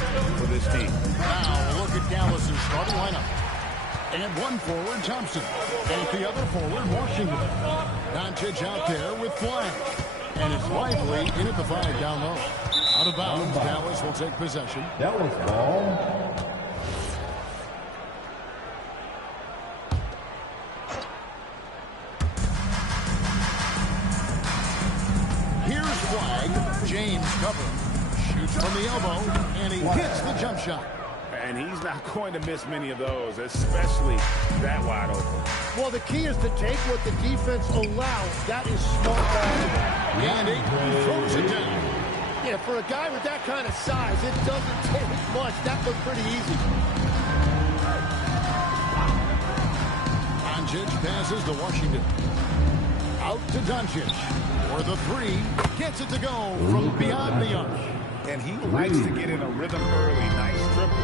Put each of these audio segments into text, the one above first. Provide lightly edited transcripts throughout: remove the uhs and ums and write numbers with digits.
best for this team. Now look at Dallas's starting lineup. And one forward, Thompson. And the other forward, Washington. Doncic out there with flag. And it's Lively in at the 5 down low. Out of bounds, Dallas will take possession. Dallas ball. Here's Flag. James covering. Shoots from the elbow, and he hits the jump shot. And he's not going to miss many of those, especially that wide open. Well, the key is to take what the defense allows. That is smart basketball. And Ayton throws it down. Yeah, for a guy with that kind of size, it doesn't take much. That looked pretty easy. Doncic passes to Washington. Out to Doncic. For the 3. Gets it to go from beyond the arc. And he likes to get in a rhythm early. Nice triple.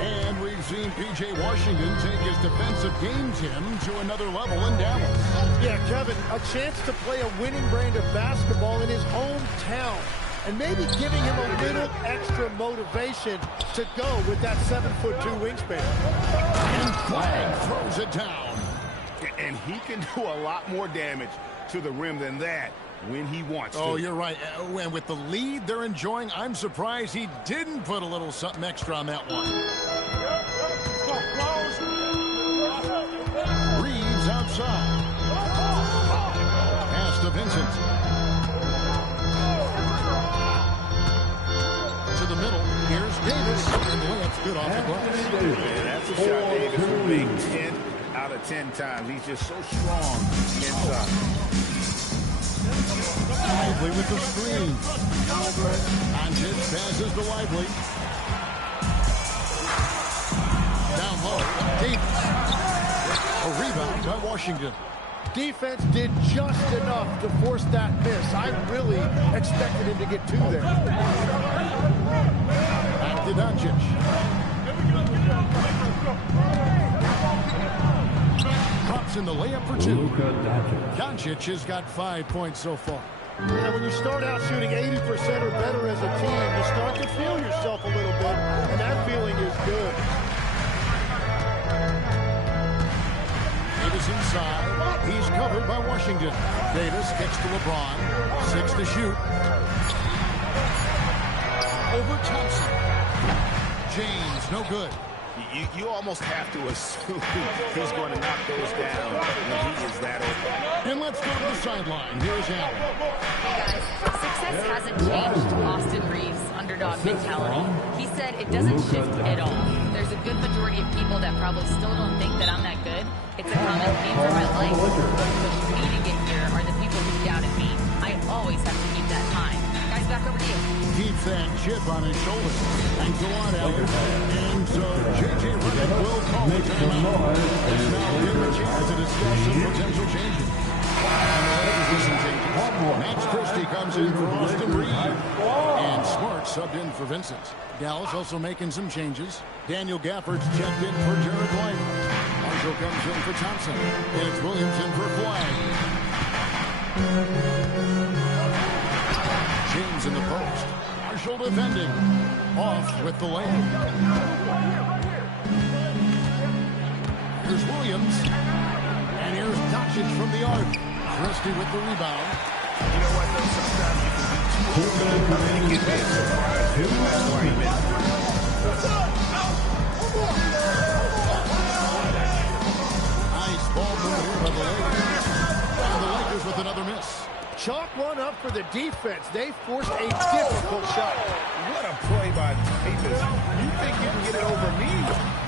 And we've seen P.J. Washington take his defensive game, Tim, to another level in Dallas. Yeah, Kevin, a chance to play a winning brand of basketball in his hometown. And maybe giving him a little extra motivation to go with that 7'2" wingspan. And Flag throws it down. And he can do a lot more damage to the rim than that when he wants to. Oh, you're right. And with the lead they're enjoying, I'm surprised he didn't put a little something extra on that one. Reeves outside. Pass to Vincent. To the middle. Here's Davis. And the layup's good off the glass. Man, that's a shot Davis will make 10 out of 10 times. He's just so strong inside. Lively with the screen. Doncic passes to Lively. Down low, Davis. A rebound by Washington. Defense did just enough to force that miss. I really expected him to get 2 there. Back to Doncic. Drops in the layup for 2. Doncic has got 5 points so far. Yeah, when you start out shooting 80% or better as a team, you start to feel yourself a little bit, and that feeling is good. Davis inside. He's covered by Washington. Davis kicks to LeBron. 6 to shoot. Over Thompson. James, no good. You almost have to assume he's going to knock those down when he is that open. And let's go to the sideline. Here's Allen. Hey guys, success hasn't changed Austin Reeves' underdog mentality. He said it doesn't shift at all. There's a good majority of people that probably still don't think that I'm that good. It's a common theme for my life. What you need to get here are the people who doubted me. I always have to keep that high. Guys, back over to you. Keeps that chip on his shoulder. And go on, Allen. And so J.J. Redick will call the timeout. Let's now give him a chance to discuss some potential changes. Max Christie comes in for Austin Reeves. And Smart subbed in for Vincent. Dallas also making some changes. Daniel Gafford's checked in for Jared White. Marshall comes in for Thompson. And it's Williamson for Flag. James in the post. Marshall defending. Off with the lane. Here's Williams. And here's Doncic from the arc. Christie with the rebound. You know what, though? Sometimes you can be too open and get that surprise. That's why he missed. Nice ball move here by the Lakers. And the Lakers with another miss. Chalk one up for the defense. They forced a difficult shot. What a play by Davis. You think you can get it over me?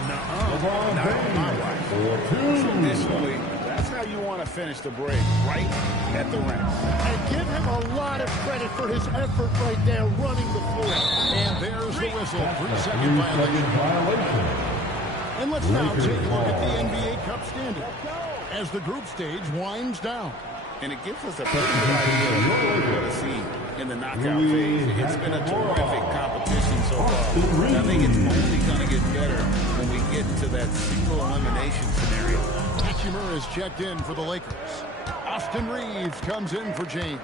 Nuh-uh. Not on my life. Traditionally, that's how you want to finish the break, right at the rim. And give him a lot of credit for his effort right there running the floor. And there's the whistle. 3-second violation. And let's now take a look at the NBA Cup standing as the group stage winds down. And it gives us a pretty good idea of what we're going to see in the knockout phase. It's been a terrific competition so far. I think it's only going to get better when we get to that single elimination scenario. Hatchimer is checked in for the Lakers. Austin Reeves comes in for James.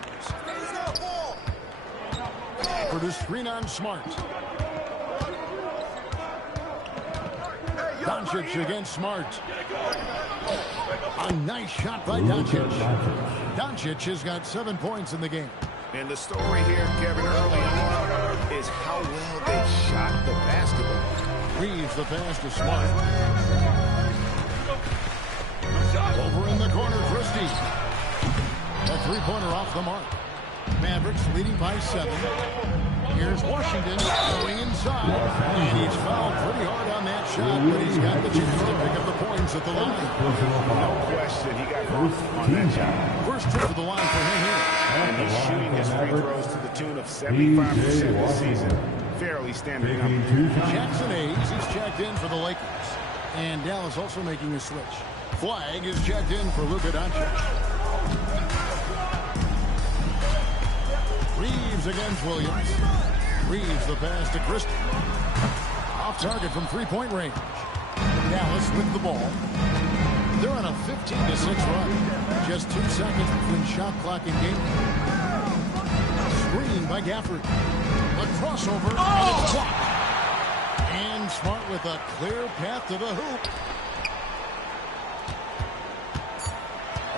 For the screen on Smart. Doncic against Smart. A nice shot by Doncic. Doncic has got 7 points in the game. And the story here, Kevin, early on is how well they shot the basketball. Reeves the pass to Smart. Over in the corner, Christie. A three-pointer off the mark. Mavericks leading by 7. Here's Washington going inside. And he's fouled pretty hard on that shot, but he's got the chance to pick up the points at the line. No question, he got hurt on that shot. First trip to the line for him here. And he's shooting his free throws to the tune of 75% this season. Fairly standard number. Jackson Hayes is checked in for the Lakers. And Dallas also making a switch. Flag is checked in for Luka Doncic. Reeves against Williams. Reeves the pass to Christie. Off target from three-point range. Dallas with the ball. They're on a 15-6 run. Just 2 seconds between shot clock and game. Screen by Gafford. The crossover and it's blocked. And Smart with a clear path to the hoop.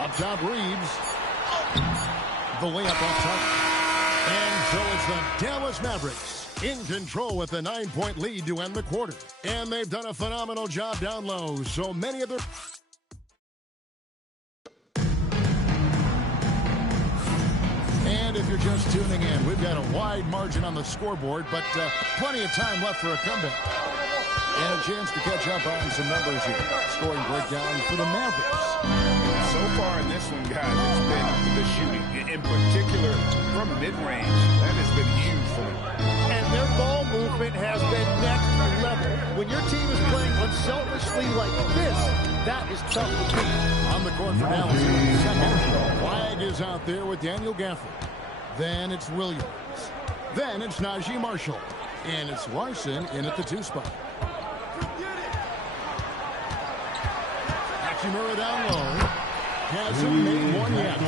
Up top, Reeves. The layup off top. And so it's the Dallas Mavericks in control with a 9-point lead to end the quarter. And they've done a phenomenal job down low. So many of their... And if you're just tuning in, we've got a wide margin on the scoreboard, but plenty of time left for a comeback. And a chance to catch up on some numbers here. Scoring breakdown for the Mavericks. So far in this one, guys, it's been the shooting. In particular, from mid-range, that has been huge for them. And their ball movement has been next level. When your team is playing unselfishly like this, that is tough to beat. On the court for Dallas in the second. Flag is out there with Daniel Gafford. Then it's Williams. Then it's Najee Marshall. And it's Larson in at the 2 spot. Hachimura down low. Hasn't made one yet. I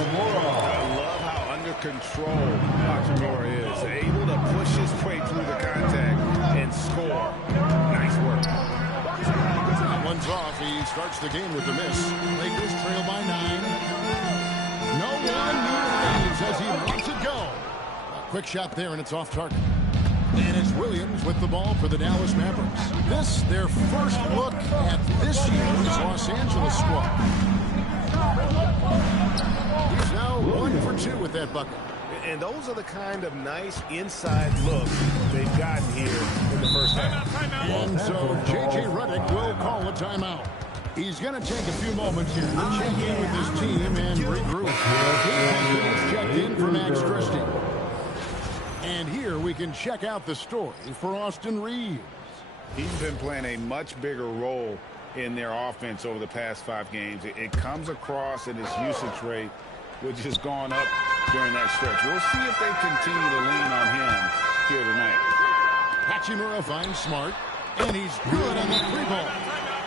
love how under control Hachimura is. Able to push his way through the contact and score. Nice work. That one's off. He starts the game with a miss. Lakers trail by 9. No one near Reeves as he lets it go. A quick shot there, and it's off target. And it's Williams with the ball for the Dallas Mavericks. This, their first look at this year's Los Angeles squad. He's now 1 for 2 with that bucket. And those are the kind of nice inside looks they've gotten here in the first half. And so J.J. Redick will call a timeout. He's going to take a few moments here to check in with his team and regroup. He's checked in for Max Christie. And here we can check out the story for Austin Reeves. He's been playing a much bigger role in their offense over the past 5 games. It comes across in his usage rate, which has gone up during that stretch. We'll see if they continue to lean on him here tonight. Hachimura finds Smart, and he's good on the 3-ball.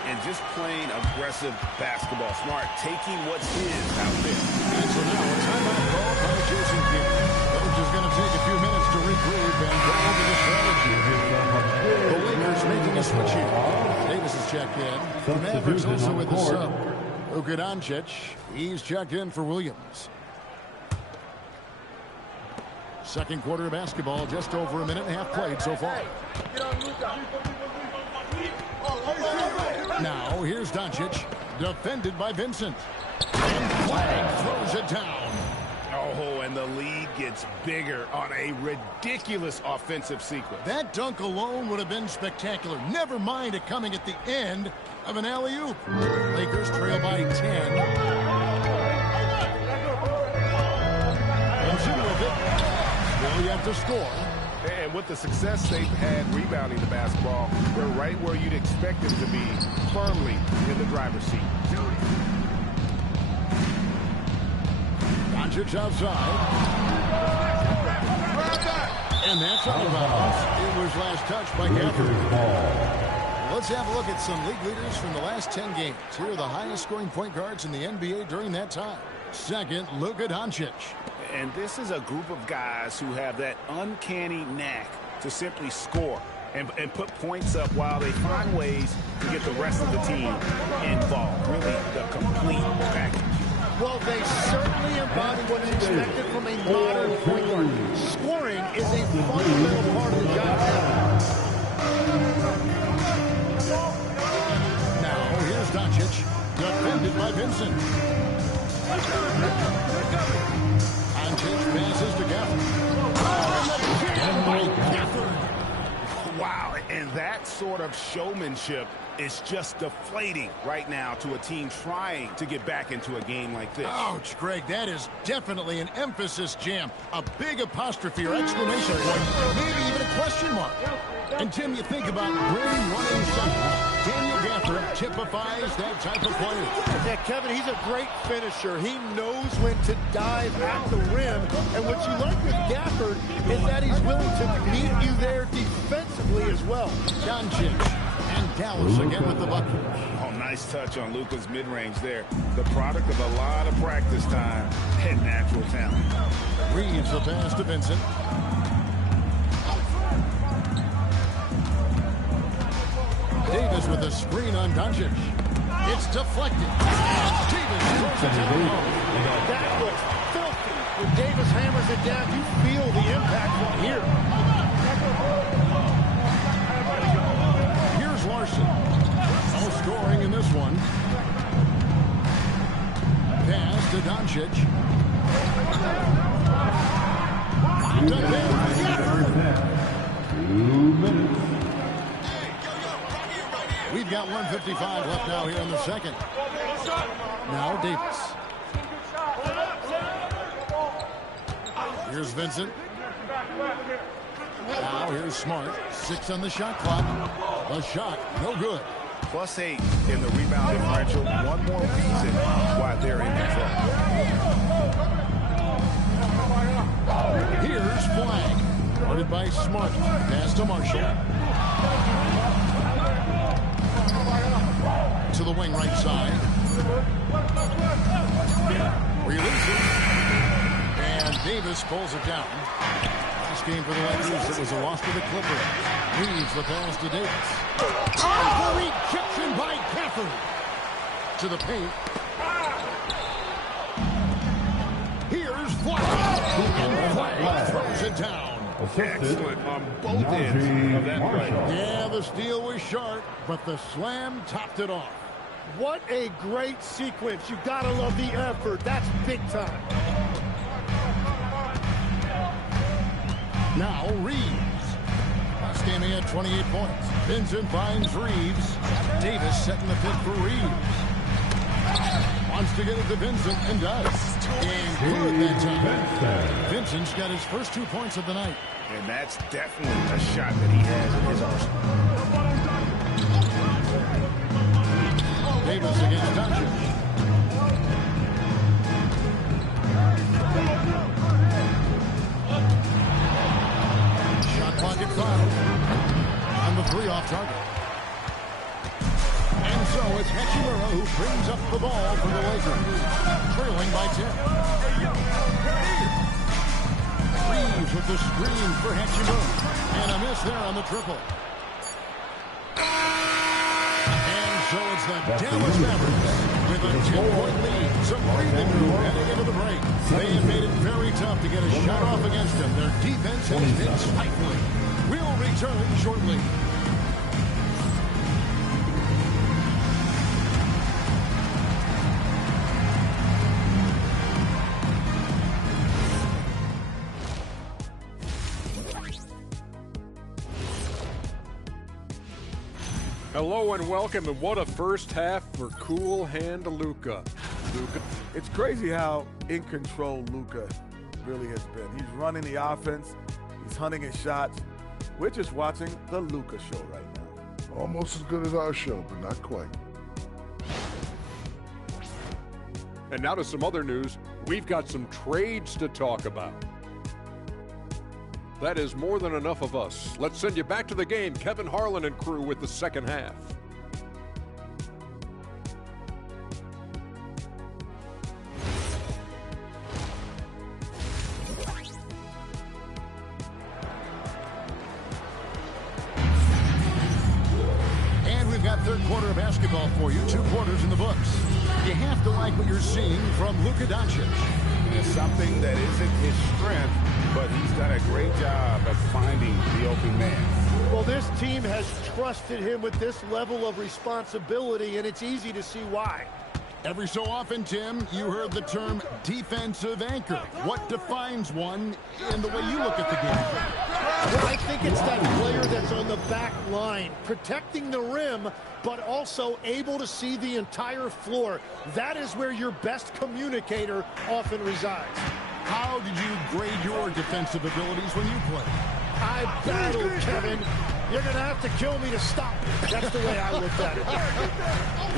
And just playing aggressive basketball. Smart taking what's his out there. And so now a timeout call by Jason Kidd. Coach is going to take a few minutes to regroup and go over the strategy. The Lakers making a switch here. Davis is checked in. The Mavericks also with the sub. Luka Doncic, he's checked in for Williams. Second quarter of basketball, just over a minute and a half played so far. Now, here's Doncic, defended by Vincent. And Flag throws it down. Oh, and the lead gets bigger on a ridiculous offensive sequence. That dunk alone would have been spectacular. Never mind it coming at the end of an alley-oop. Lakers trail by 10. Vincent with it. Will you have to score? And with the success they've had rebounding the basketball, they're right where you'd expect them to be, firmly in the driver's seat. Doncic outside. And that's out of bounds. It was last touched by Gafford. Let's have a look at some league leaders from the last 10 games. Here are the highest scoring point guards in the NBA during that time. Second, Luka Doncic. And this is a group of guys who have that uncanny knack to simply score. and put points up while they find ways to get the rest of the team involved. Really the complete package. Well, they certainly embody what's expected from a modern point guard. Scoring is a fundamental part of the job. Now, here's Doncic, defended by Vincent. Doncic passes to Gafford. Wow, and that sort of showmanship is just deflating right now to a team trying to get back into a game like this. Ouch, Greg, that is definitely an emphasis jam. A big apostrophe or exclamation point, maybe even a question mark. And Tim, you think about Brady running centers. Daniel Gafford typifies that type of player. Yeah, Kevin, he's a great finisher. He knows when to dive at the rim. And what you like with Gafford is that he's willing to meet you there defensively as well. Doncic and Dallas again with the bucket. Oh, nice touch on Luka's mid-range there. The product of a lot of practice time and natural talent. Reaves the pass to Vincent. Davis with a screen on Doncic. It's deflected. Davis throws it down. That was filthy. When Davis hammers it down, you feel the impact from here. Here's Larson. No scoring in this one. Pass to Doncic. We've got 1:55 left now here in the second. Now Davis. Here's Vincent. Now here's Smart. 6 on the shot clock. A shot, no good. +8 in the rebound differential. One more reason why they're in control. Here's Flag. Guarded by Smart. Pass to Marshall. To the wing right side. Releases. And Davis pulls it down. Last game for the Lakers, it was a loss to the Clippers. Leaves the pass to Davis. And the rejection by Gafford. To the paint. Here's Flag. And Flag throws it down. Excellent on both ends of that play. Yeah, the steal was sharp, but the slam topped it off. What a great sequence. You gotta love the effort. That's big time. Now Reeves. Last game he had 28 points. Vincent finds Reeves. Davis setting the pick for Reeves. Wants to get it to Vincent and does. And good that time. Vincent's got his first 2 points of the night. And that's definitely a shot that he has in his arsenal. Davis against Doncic. Shot clock at 5. And the 3 off target. And so it's Hachimura who brings up the ball for the Lakers. Trailing by 10. Reeves with the screen for Hachimura. And a miss there on the triple. So it's the Dallas Mavericks with a 10-point lead. Some breathing room heading into the break. They have made it very tough to get a shot off against them. Their defense has been stifling. We'll return shortly. Hello and welcome, and what a first half for Cool Hand Luka. It's crazy how in control Luka really has been. He's running the offense. He's hunting his shots. We're just watching the Luka show right now. Almost as good as our show, but not quite. And now to some other news. We've got some trades to talk about. That is more than enough of us. Let's send you back to the game. Kevin Harlan and crew with the second half. third quarter of basketball for you. 2 quarters in the books. You have to like what you're seeing from Luka Doncic. It's something that isn't his strength, but he's done a great job of finding the open man. Well, this team has trusted him with this level of responsibility, and it's easy to see why. Every so often, Tim, you heard the term defensive anchor. What defines one in the way you look at the game? Well, I think it's that player that's on the back line, protecting the rim, but also able to see the entire floor. That is where your best communicator often resides. How did you grade your defensive abilities when you played? I battled, Kevin. You're going to have to kill me to stop. That's the way I looked at it.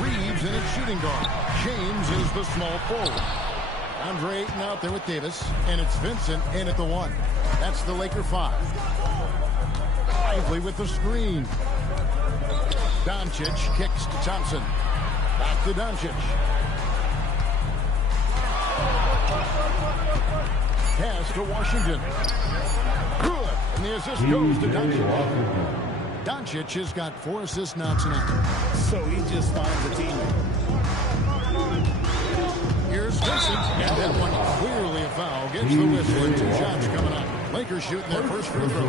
Reeves in at shooting guard. James is the small forward. Andre Ayton out there with Davis, and it's Vincent in at the 1. That's the Laker 5. Lively with the screen. Doncic kicks to Thompson. Back to Doncic. Pass to Washington. Good. And the assist goes to Doncic. Doncic has got 4 assists now tonight. So he just finds a teammate. Here's Vincent. And that one clearly a foul. Gets the whistle and 2 shots coming up. Lakers shooting their first free throw.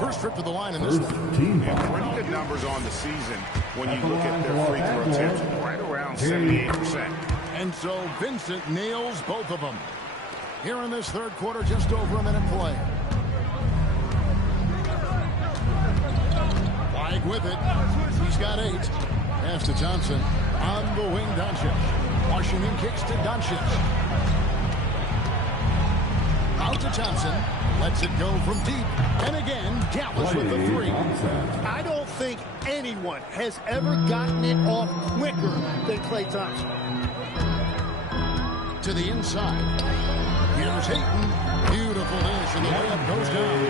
First trip to the line in this one. Yeah, pretty good numbers on the season when you look at their free throw attempts, right around 78%. And so Vincent nails both of them. Here in this third quarter, just over a minute play. Flag with it. He's got 8. Pass to Thompson. On the wing, Doncic. Washington kicks to Doncic. Out to Thompson. Lets it go from deep. And again, Dallas with the 3. I don't think anyone has ever gotten it off quicker than Klay Thompson. To the inside. Here's Ayton. Beautiful dish, and the layup goes down.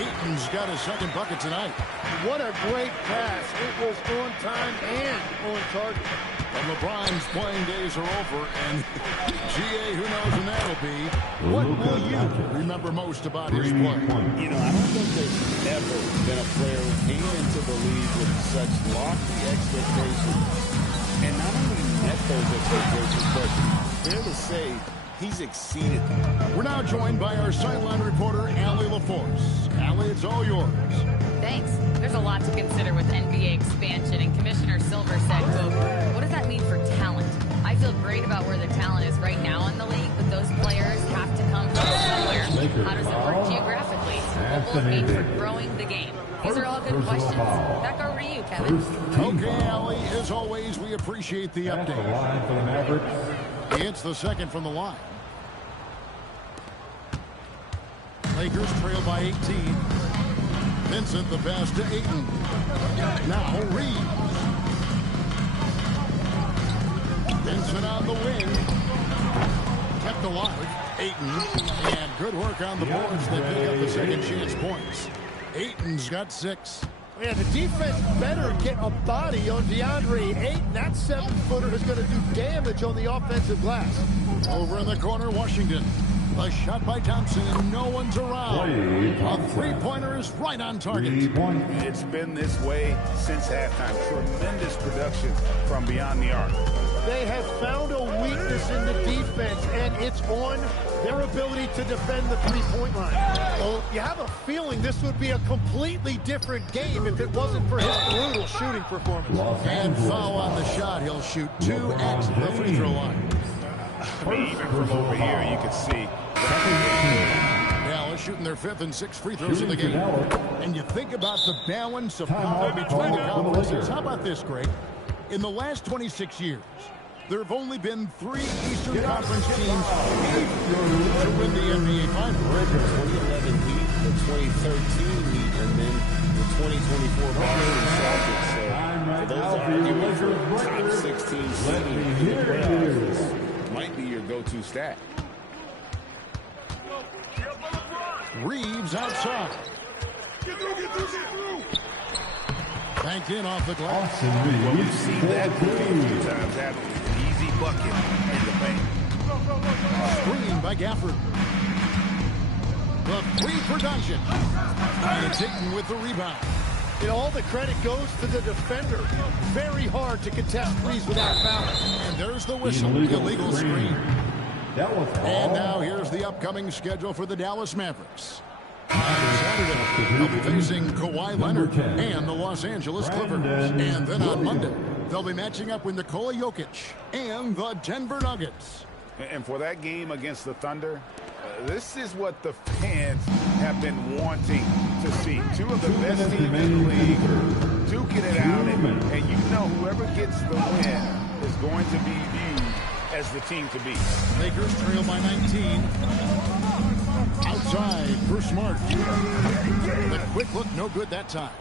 Ayton's got his second bucket tonight. What a great pass. It was on time and on target. And LeBron's playing days are over, and GA, who knows when that'll be. What will you remember most about his play? You know, I don't think there's ever been a player who came into the league with such lofty expectations, and not only met those expectations, but fair to say, he's exceeded them. We're now joined by our sideline reporter, Allie LaForce. Allie, it's all yours. Thanks. There's a lot to consider with NBA expansion, and Commissioner Silver said, quote, what does that mean for talent? I feel great about where the talent is right now in the league, but those players have to come from somewhere. How does it work geographically? What will it mean for growing the game? These are all good questions. Back over to you, Kevin. Okay, Allie, as always, we appreciate the update. It's the second from the line. Lakers trail by 18. Vincent the pass to Ayton. Now Reeves. Vincent on the wing. Kept alive. Ayton. And good work on the boards that pick up the second chance points. Ayton's got 6. Man, the defense better get a body on DeAndre Ayton. That 7-footer is going to do damage on the offensive glass. Over in the corner, Washington. A shot by Thompson, and no one's around. A three-pointer is right on target. It's been this way since halftime. Tremendous production from beyond the arc. They have found a weakness in the defense, and it's on their ability to defend the three-point line. Well, you have a feeling this would be a completely different game if it wasn't for his brutal shooting performance. And foul on the shot. He'll shoot 2 at the free throw line. I mean, even from over here, you can see. Dallas shooting their 5th and 6th free throws in the game. And you think about the balance of power between the conferences. How about this, Greg? In the last 26 years, there have only been 3 Eastern Conference teams to win the NBA Finals. The 2011 Heat, the 2013 Heat, and then the 2024 Boston Celtics. So for those arguing for top 16 seeding in the playoffs, might be your go-to stat. Reeves outside. Banked in off the glass. Well, we've seen that a few times having an easy bucket in the paint. Screen by Gafford. The 3 for Doncic. And it's Ayton with the rebound. And all the credit goes to the defender. Very hard to contest threes without foul. And there's the whistle. Illegal screen. And now here's the upcoming schedule for the Dallas Mavericks. On Saturday, they'll be facing Kawhi Leonard and the Los Angeles Clippers. And then on Monday, they'll be matching up with Nikola Jokic and the Denver Nuggets. And for that game against the Thunder, this is what the fans have been wanting to see. Two of the best teams in the league duking it out, and you know whoever gets the win is going to be viewed as the team to beat. Lakers trail by 19. Outside for Smart. The quick look, no good that time.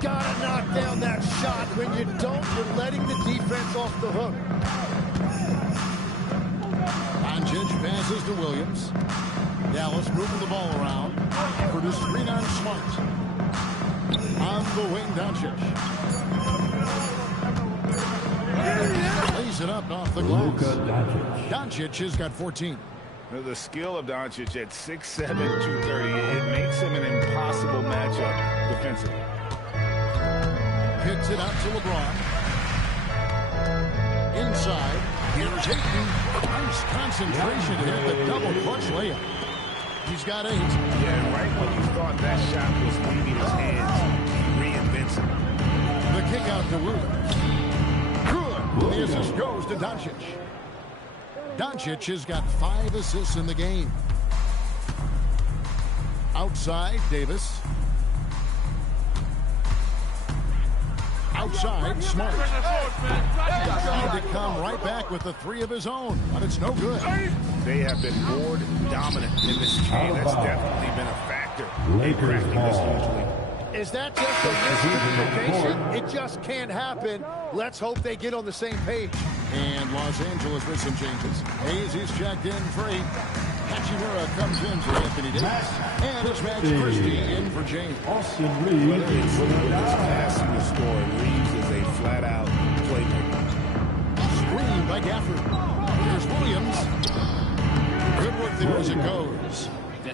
Gotta knock down that shot. When you don't, you're letting the defense off the hook. Doncic passes to Williams. Dallas moving the ball around. For the screen on Smart. On the wing, Doncic. Lays it up off the glass. Doncic has got 14. The skill of Doncic at 6'7", 230, it makes him an impossible matchup defensively. Kicks it out to LeBron. Inside. Here's Ayton. Nice concentration here. The double clutch layup. He's got 8. Yeah, right when you thought that shot was leaving his hands, he reinvents it. The kick out to Williams. Good. The assist goes to Doncic. Doncic has got 5 assists in the game. Outside, Davis. Outside, Smart. He's trying to come right back with the 3 of his own, but it's no good. They have been board dominant in this game. That's definitely been a factor in cracking this huge lead. Is that just a miscommunication? It just can't happen. Let's hope they get on the same page. And Los Angeles with some changes. Hayes is checked in for 8. Hachimura comes in for Anthony Davis. And it's Max Christie in for James. Austin Reeves. Whether it's passing the score, Reeves is a flat-out playmaker. Screen by Gafford. Here's Williams. Good work there as it goes.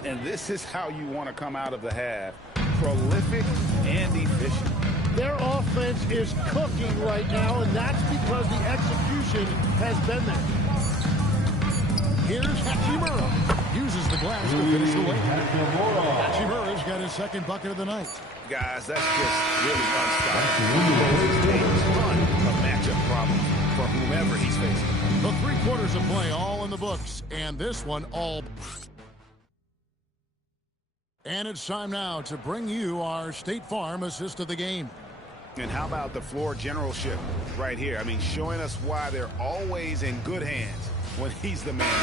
And this is how you want to come out of the half. Prolific and efficient. Their offense is cooking right now, and that's because the execution has been there. Here's Hachimura. Uses the glass to finish the way. Hachimura's got his 2nd bucket of the night. Guys, that's just really unstoppable. A ton of matchup problems for whomever he's facing. The 3 quarters of play all in the books, and this one all... And it's time now to bring you our State Farm assist of the game. And how about the floor generalship right here? I mean, showing us why they're always in good hands when he's the man in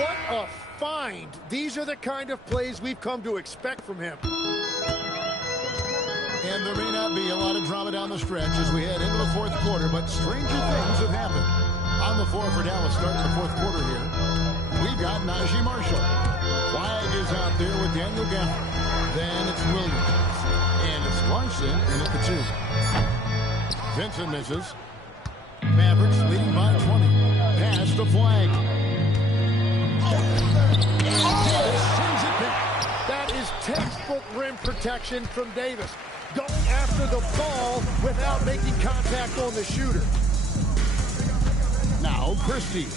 charge. What a find. These are the kind of plays we've come to expect from him. And there may not be a lot of drama down the stretch as we head into the 4th quarter, but stranger things have happened. On the floor for Dallas starting the 4th quarter here, we've got Najee Marshall. Flag is out there with Daniel Gafford. Then it's Williams. And it's Larson in at the 2. Vincent misses. Mavericks leading by 20. Pass the flag. That is textbook rim protection from Davis. Going after the ball without making contact on the shooter. Now Christie.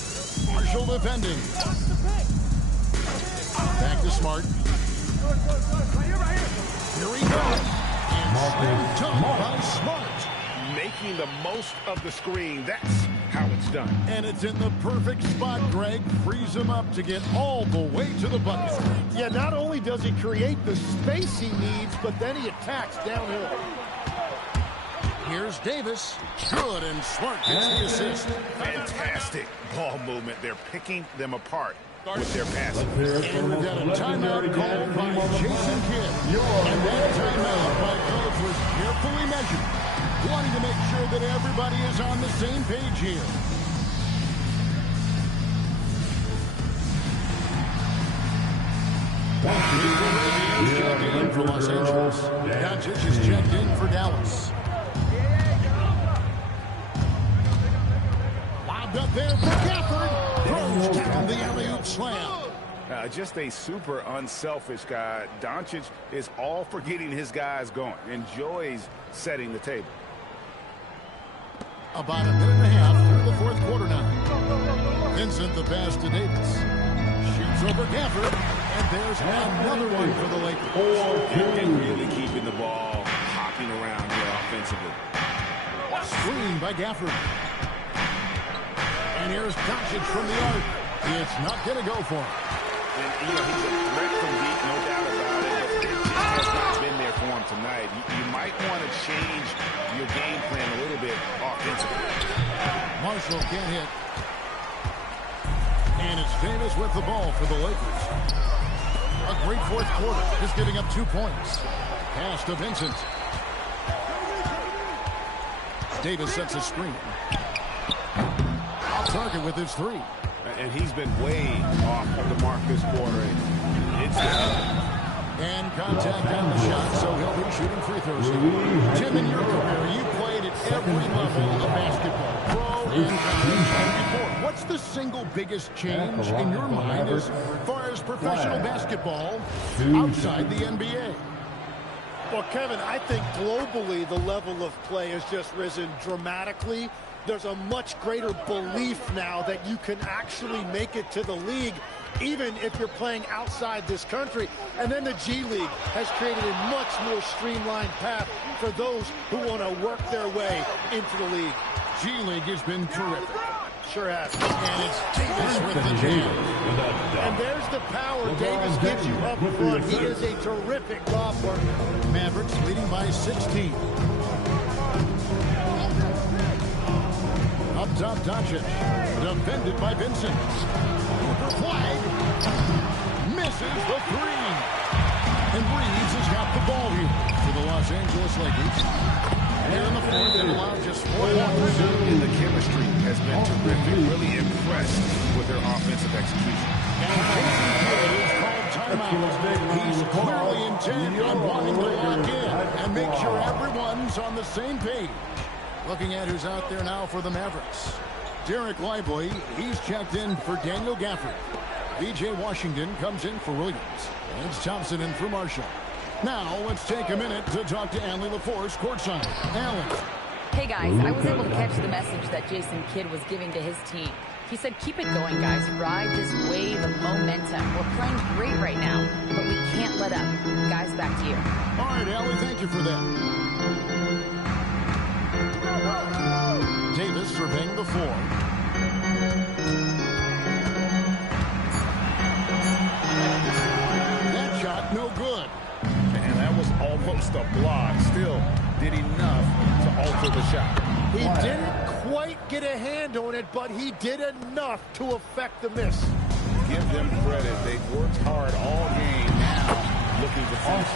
Marshall defending. Back to Smart. Here he goes. And slam dunk by Smart. Making the most of the screen. That's how it's done. And it's in the perfect spot, Greg. Frees him up to get all the way to the bucket. Yeah, not only does he create the space he needs, but then he attacks downhill. Here's Davis. Good, and Smart gets the assist. Fantastic ball movement. They're picking them apart with their passing. And we've got a timeout called by Jason Kidd. And that timeout by Coach was carefully measured, wanting to make sure that everybody is on the same page here. Checked in for Los Angeles. Doncic is checked in for Dallas. Lobbed up there for Gafford. Throws down the alley-oop slam. Just a super unselfish guy. Doncic is all for getting his guys going. Enjoys setting the table. About a minute and a half through the fourth quarter now. Vincent the pass to Davis. Shoots over Gafford. And there's another one for the Lakers. And really keeping the ball hopping around here offensively. Screen by Gafford. And here's Doncic from the arc. It's not going to go for him. And, he's a threat from deep, no doubt about it. But it just has not been there for him tonight. You might want to change your game plan a little bit offensively. Marshall can't hit. And it's Davis with the ball for the Lakers. A great fourth quarter. Just giving up 2 points. Pass to Vincent. Davis sets a screen. Off target with his three. And he's been way off of the mark this quarter. It's and contact on the shot, so he'll be shooting free throws here. Tim, in your career, you played at every level of basketball, pro and college. What's the single biggest change in your mind as far as professional basketball outside the NBA? Well, Kevin, I think globally the level of play has just risen dramatically. There's a much greater belief now that you can actually make it to the league, even if you're playing outside this country. And then the G League has created a much more streamlined path for those who want to work their way into the league. G League has been terrific. Sure has. And it's Davis with the jam. And there's the power Davis gives you up front. He is a terrific golfer. Mavericks leading by 16. Up top, Doncic. Defended by Vincent. Cooper flag. Misses the three. And Reeves has got the ball here for the Los Angeles Lakers. Here in the fourth, they allowed just 4 points. And the chemistry has been terrific. Really impressed with their offensive execution. And Jason Kidd is called timeout. He's clearly intent on wanting to lock in and make sure everyone's on the same page. Looking at who's out there now for the Mavericks. Derek Lively, he's checked in for Daniel Gafford. B.J. Washington comes in for Williams. And it's Thompson in for Marshall. Now, let's take a minute to talk to Allie LaForce courtside. Allie. Hey, guys, I was able to catch the message that Jason Kidd was giving to his team. He said, keep it going, guys. Ride this wave of momentum. We're playing great right now, but we can't let up. Guys, back to you. All right, Allie, thank you for that. Davis surveying the floor. That shot, no good. And that was almost a block. Still did enough to alter the shot. He didn't quite get a hand on it, but he did enough to affect the miss. Give them credit. They've worked hard all game. Now looking to finish.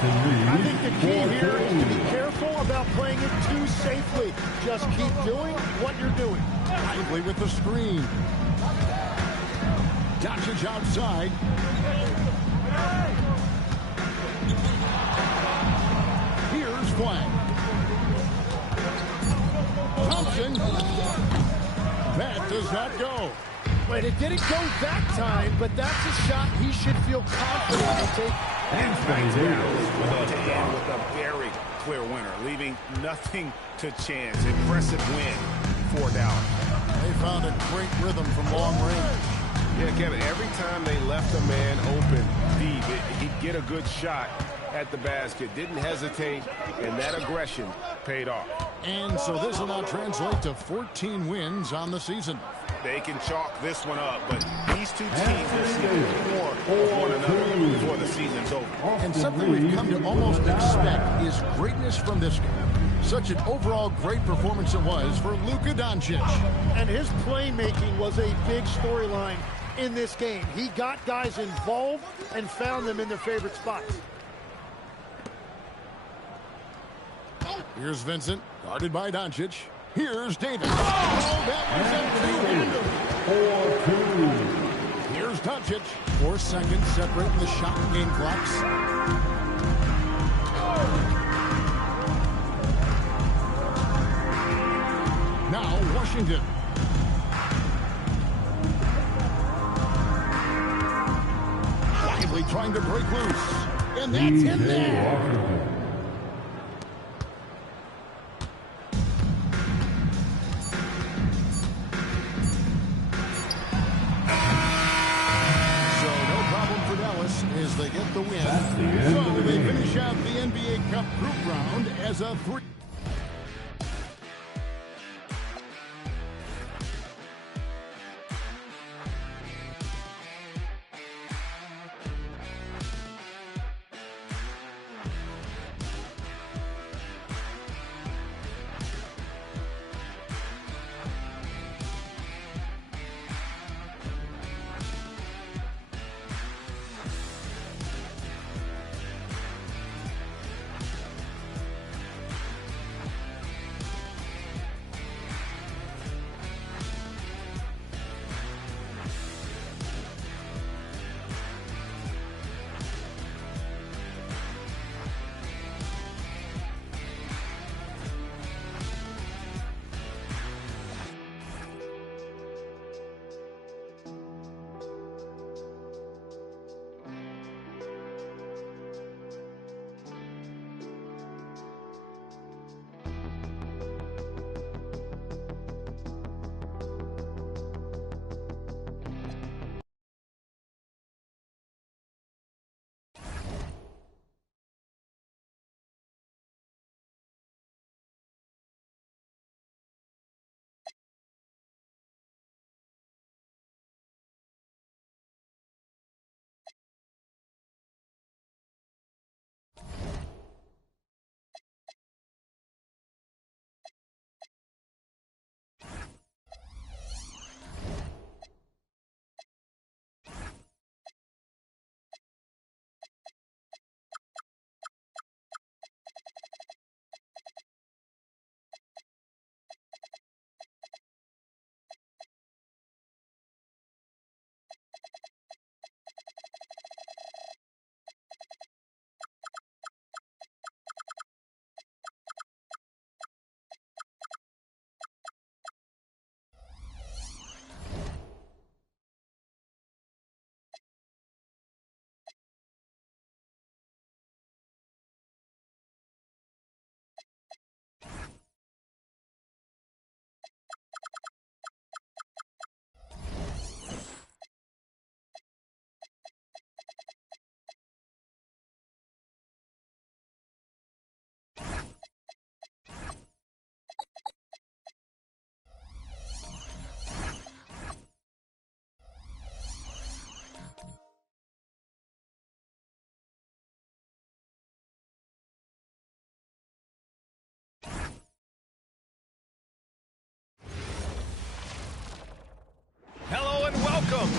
I think the key here is to be careful about playing it too safely. Just keep doing what you're doing. Lively with the screen. Doncic outside. Here's Flag. Thompson. That does not go. Wait, it didn't go that time, but that's a shot he should feel confident to take. And with a very clear winner, leaving nothing to chance. Impressive win for Dallas. They found a great rhythm from long range. Yeah, Kevin, every time they left a man open deep, he'd get a good shot at the basket. Didn't hesitate, and that aggression paid off. And so this will now translate to 14 wins on the season. They can chalk this one up, but these two teams will see more of one another before the season's over. And something we've come to almost expect is greatness from this guy. Such an overall great performance it was for Luka Doncic. And his playmaking was a big storyline in this game. He got guys involved and found them in their favorite spots. Here's Vincent, guarded by Doncic. Here's Davis. Oh, that was a 2-hander. Here's Doncic. 4 seconds separating the shot and game clocks. Now Washington. trying to break loose. And that's him there. As they get the win. So they finish out the NBA Cup group round as a 3.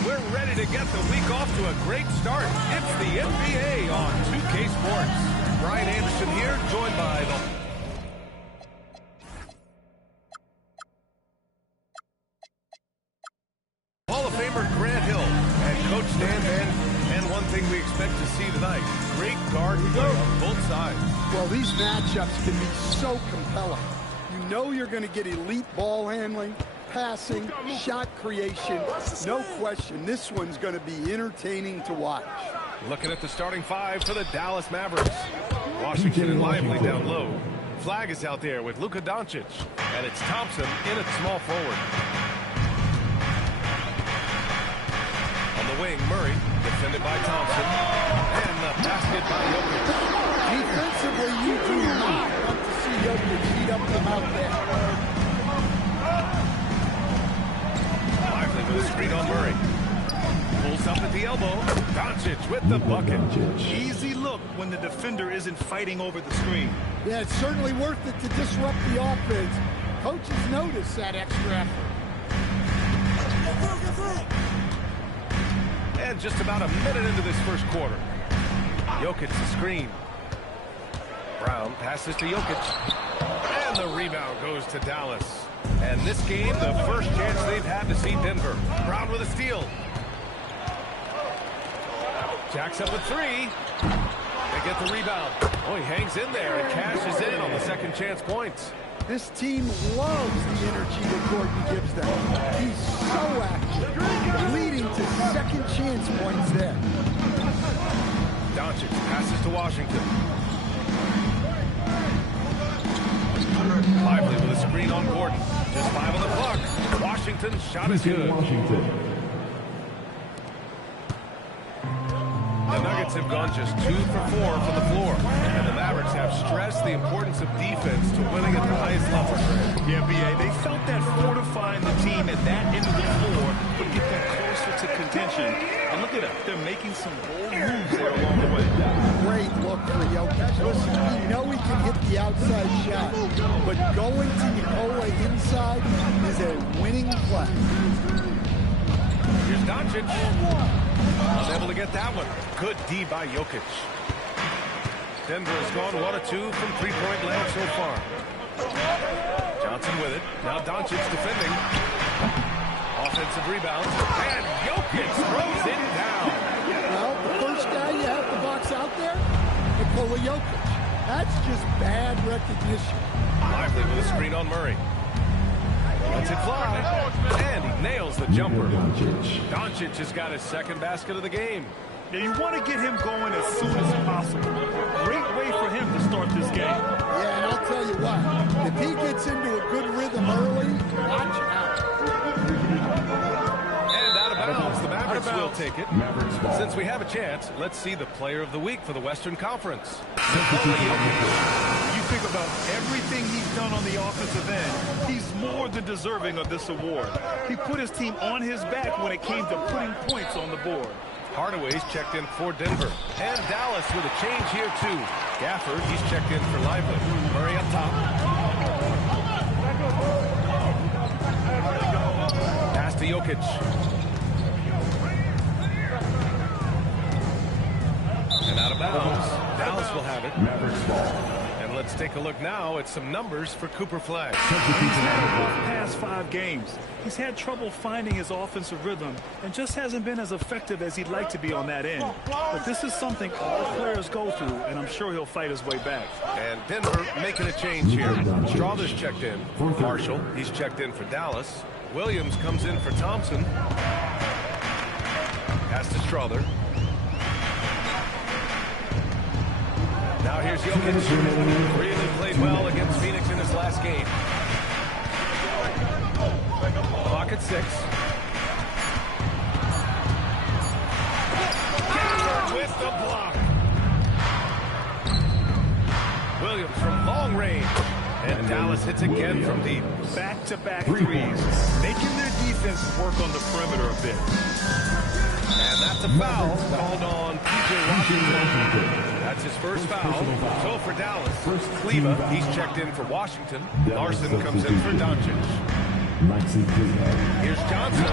We're ready to get the week off to a great start. It's the NBA on 2K Sports. Brian Anderson here, joined by the Hall of Famer Grant Hill and Coach Stan Van. And one thing we expect to see tonight, great guard play on both sides. Well, these matchups can be so compelling. You know you're going to get elite ball handling, passing, shot creation. No question, this one's going to be entertaining to watch. Looking at the starting five for the Dallas Mavericks. Washington and Lively down low. Flag is out there with Luka Doncic. And it's Thompson in at small forward. On the wing, Murray, defended by Thompson. And the basket by Jokic. Defensively, you do not want to see Jokic heat up them out there. Lively with a screen on Murray. Pulls up at the elbow. Doncic with the bucket. Easy look when the defender isn't fighting over the screen. Yeah, it's certainly worth it to disrupt the offense. Coaches notice that extra effort. And just about a minute into this first quarter. Jokic the screen. Brown passes to Jokic. And the rebound goes to Dallas. And this game, the first chance they've had to see Denver. Brown with a steal. Jacks up a three. They get the rebound. Oh, he hangs in there and cashes in on the second chance points. This team loves the energy that Gordon gives them. He's so active, leading to second chance points there. Doncic passes to Washington. Lively with a screen on Gordon. Just 5 on the clock. Washington's shot is good. The Nuggets have gone just 2 for 4 from the floor. And the Mavericks have stressed the importance of defense to winning at the highest level. Yeah, B.A., they felt that fortifying the team at that end of the floor would get them closer to contention. And look at them. They're making some bold moves there along the way. Great look for Jokic. Listen, you know he can hit the outside shot, but going to Nikola inside is a winning play. Here's Doncic. Unable to get that one. Good D by Jokic. Denver has gone 1 of 2 from three-point land so far. Johnson with it. Now Doncic defending. Offensive rebound. And Jokic throws it down. Well, the first guy you have to box out there, Nikola Jokic. That's just bad recognition. Lively with a screen on Murray. Lets it fly. And he nails the jumper. Doncic has got his second basket of the game. Now, you want to get him going as soon as possible. Great way for him to start this game. Yeah, and I'll tell you what, if he gets into a good rhythm early, watch out. And out of bounds. The Mavericks will take it. Since we have a chance, let's see the player of the week for the Western Conference. You think about everything he's done on the offensive end, he's more than deserving of this award. He put his team on his back when it came to putting points on the board. Hardaway's checked in for Denver. And Dallas with a change here, too. Gafford, he's checked in for Lively. Murray up top. Pass to Jokic. And out of bounds. Dallas will have it. Mavericks ball. And let's take a look now at some numbers for Cooper Flag. He's had a rough past 5 games. He's had trouble finding his offensive rhythm and just hasn't been as effective as he'd like to be on that end. But this is something all players go through, and I'm sure he'll fight his way back. And Denver making a change here. Strawther's checked in for Marshall. He's checked in for Dallas. Williams comes in for Thompson. Pass to Strawther. Now here's Jokic. Really played well against Phoenix in his last game. Clock at 6. Gafford with the block. Williams from long range. And Dallas hits again from deep. Back-to-back threes, making their defense work on the perimeter a bit. And that's a foul called on P.J. Washington. That's his first foul. So for Dallas, Kleba, he's checked in for Washington. Larson comes in for Doncic. Here's Johnson.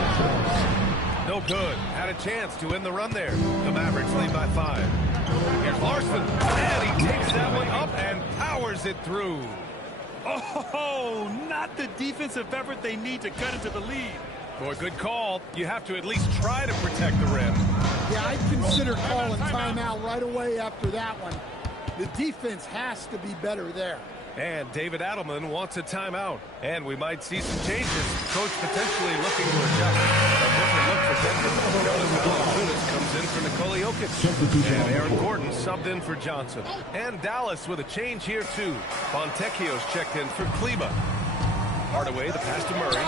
No good. Had a chance to win the run there. The Mavericks lead by 5. Here's Larson. And he takes that one up and powers it through. Oh, not the defensive effort they need to cut into the lead. Boy, good call. You have to at least try to protect the rim. Yeah, I'd consider calling timeout right away after that one. The defense has to be better there. And David Adelman wants a timeout. And we might see some changes. Coach potentially looking to adjust. A different look for Denver. Jonas Valanciunas comes in for Nikola Jokic. And Aaron Gordon subbed in for Johnson. And Dallas with a change here, too. Fontecchio's checked in for Kleba. Hardaway, the pass to Murray.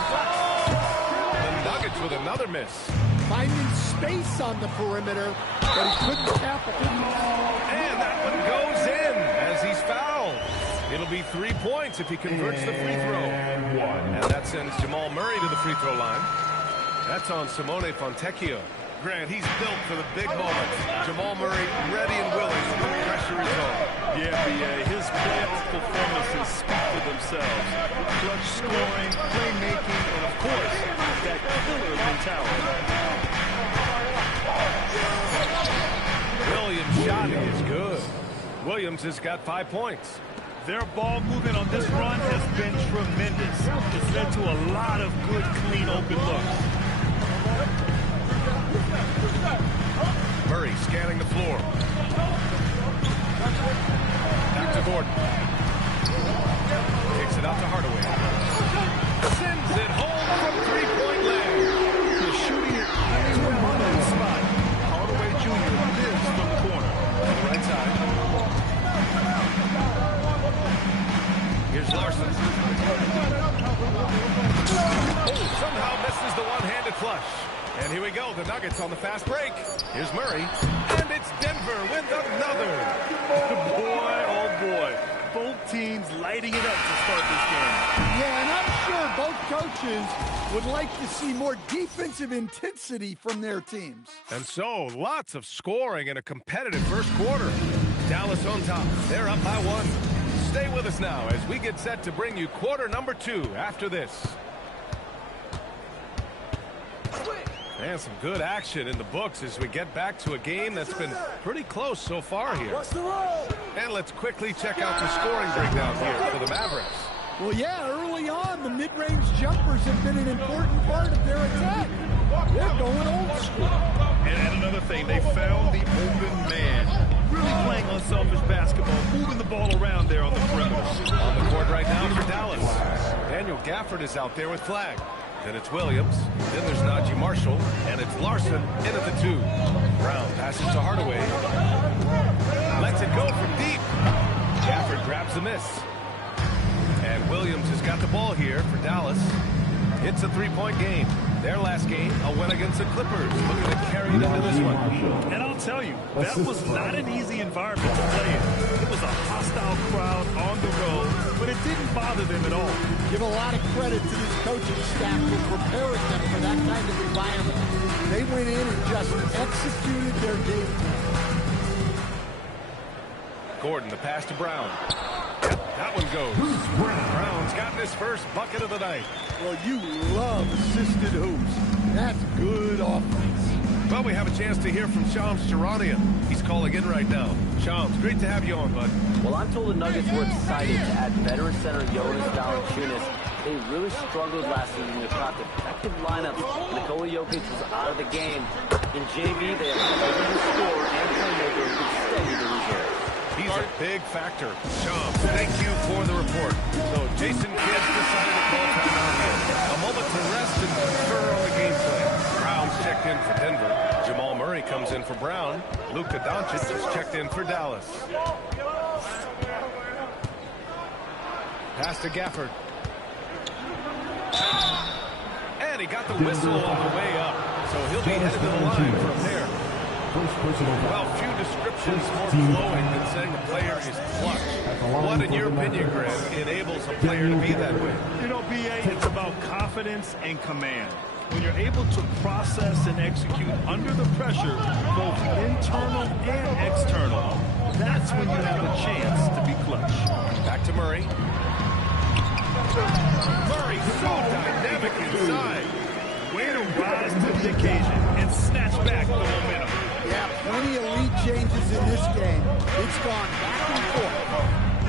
The Nuggets with another miss. Finding space on the perimeter, but he couldn't capitalize. And that one goes in as he's fouled. It'll be 3 points if he converts the free throw. And that sends Jamal Murray to the free throw line. That's on Simone Fontecchio. Grant, he's built for the big moments. Jamal Murray ready and willing when the pressure is on. Yeah, B.A., his playoff performances speak for themselves. Clutch scoring, playmaking, and of course, that killer mentality. Williams' shot is good. Williams has got 5 points. Their ball movement on this run has been tremendous. It's led to a lot of good, clean, open looks. Murray scanning the floor. Back to Gordon. Takes it out to Hardaway. Sends it home from three-point land. He's shooting it into a spot. Hardaway Jr. lives from the corner. Somehow misses the one-handed flush. And here we go, the Nuggets on the fast break. Here's Murray, and it's Denver with another. Boy, oh boy. Both teams lighting it up to start this game. Yeah, and I'm sure both coaches would like to see more defensive intensity from their teams. And so, lots of scoring in a competitive first quarter. Dallas on top. They're up by 1. Stay with us now as we get set to bring you quarter number 2 after this. And some good action in the books as we get back to a game that's been pretty close so far here. And let's quickly check out the scoring breakdown here for the Mavericks. Well, yeah, early on, the mid-range jumpers have been an important part of their attack. They're going old school. And another thing, they found the open man. Really playing unselfish basketball, moving the ball around there on the perimeter. On the court right now for Dallas. Daniel Gafford is out there with flag. Then it's Williams. Then there's Najee Marshall. And it's Larson in at the 2. Brown passes to Hardaway. Lets it go from deep. Gafford grabs the miss. And Williams has got the ball here for Dallas. It's a 3-point game. Their last game, a win against the Clippers. Looking to carry it into this one. And I'll tell you, that was not an easy environment to play in. It was a hostile crowd on the road, but it didn't bother them at all. Give a lot of credit to this coaching staff for preparing them for that kind of environment. They went in and just executed their game plan. Gordon, the pass to Brown. Yep, that one goes. Brown's gotten his first bucket of the night. Well, you love assisted hoops. That's good offense. Well, we have a chance to hear from Shams Charania. He's calling in right now. Shams, great to have you on, bud. Well, I'm told the Nuggets were excited to add veteran center Jonas Valanciunas. They really struggled last season without effective lineups. Nikola Jokic was out of the game. In JV, they have a leading scorer and playmaker who could steady the reserve. He's a big factor. Shams, thank you for the report. So Jason Kidd decided to call timeout here. A moment to rest and confer on the game plan. Brown's checked in for Denver. Jamal Murray comes in for Brown. Luka Doncic is checked in for Dallas. Pass to Gafford. And he got the whistle on the way up. So he'll be headed to the line from there. Well, few descriptions more flowing than saying a player is clutch. What, in your opinion, Greg, enables a player to be that way? You know, B.A., it's about confidence and command. When you're able to process and execute under the pressure, both internal and external, that's when you have a chance to be clutch. Back to Murray. Murray so dynamic inside. Way to rise to the occasion and snatch back the momentum. Yeah, plenty of lead changes in this game. It's gone back and forth.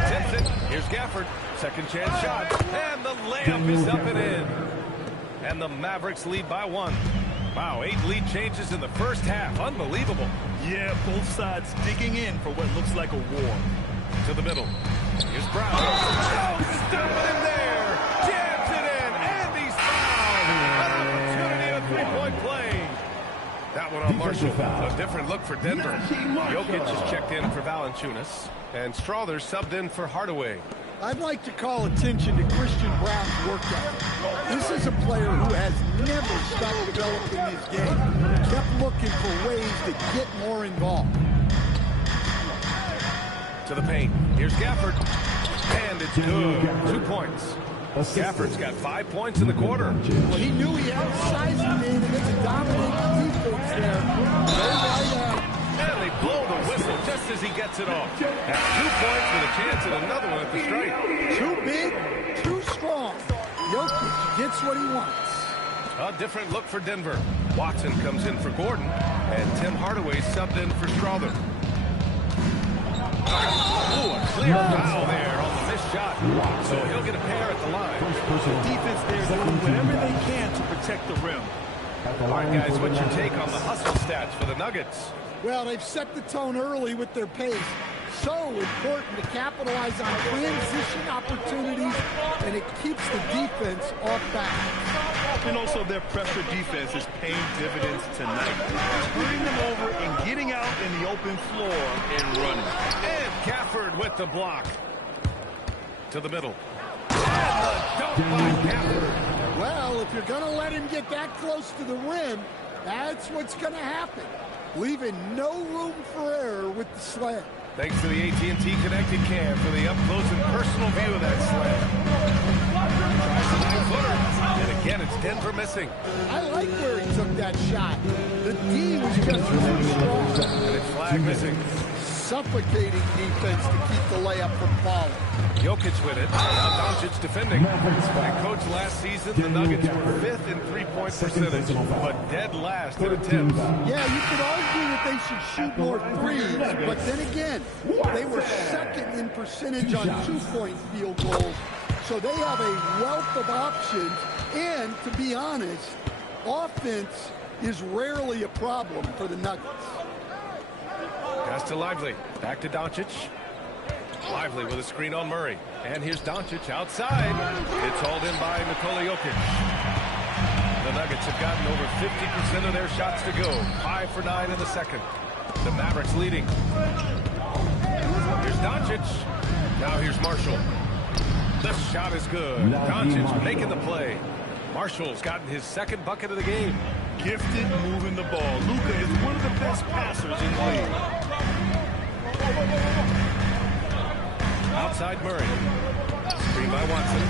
Simpson, here's Gafford. Second chance shot. And the layup is up and in. And the Mavericks lead by 1. Wow, 8 lead changes in the first half. Unbelievable. Yeah, both sides digging in for what looks like a war. To the middle. Here's Brown. Oh, stomping in there. Jams it in. And he's fouled. An opportunity, a three-point play. That one on Marshall. A different look for Denver. Jokic is checked in for Valanciunas. And Strother subbed in for Hardaway. I'd like to call attention to Christian Brown's work ethic. This is a player who has never stopped developing his game. Kept looking for ways to get more involved. To the paint. Here's Gafford. And it's good. 2 points. Gafford's got 5 points in the quarter. Well, he knew he had size and against a dominating defense there. And they blow the whistle just as he gets it off. At 2 points with a chance at another one at the strike. Too big, too strong. Jokic gets what he wants. A different look for Denver. Watson comes in for Gordon. And Tim Hardaway subbed in for Strother. Ooh, a clear foul there on the missed shot. So he'll get a pair at the line. The defense there doing whatever they can to protect the rim. All right, guys, what's your take on the hustle stats for the Nuggets? Well, they've set the tone early with their pace. So important to capitalize on transition opportunities, and it keeps the defense off balance. And also their pressure defense is paying dividends tonight. Turning them over and getting out in the open floor and running. And Gafford with the block. To the middle. Well, if you're going to let him get that close to the rim, that's what's going to happen. Leaving no room for error with the slam. Thanks to the AT&T Connected Cam for the up-close and personal view of that slam. Tries a 9-footer, and again, it's Denver missing. I like where he took that shot. The D was just really strong. And it's flag missing. Suffocating defense to keep the layup from falling. Jokic with it. Now Doncic defending. And coach, last season, the Nuggets were 5th in three-point percentage, but dead last in attempts. Yeah, you could argue that they should shoot more threes, but then again, they were second in percentage on two-point field goals, so they have a wealth of options, and to be honest, offense is rarely a problem for the Nuggets. Pass to Lively. Back to Doncic. Lively with a screen on Murray. And here's Doncic outside. It's hauled in by Nikola Jokic. The Nuggets have gotten over 50% of their shots to go. 5 for 9 in the second. The Mavericks leading. Here's Doncic. Now here's Marshall. The shot is good. Doncic making the play. Marshall's gotten his second bucket of the game. Gifted moving the ball. Luka is one of the best passers in the league. Outside Murray. Screen by Watson.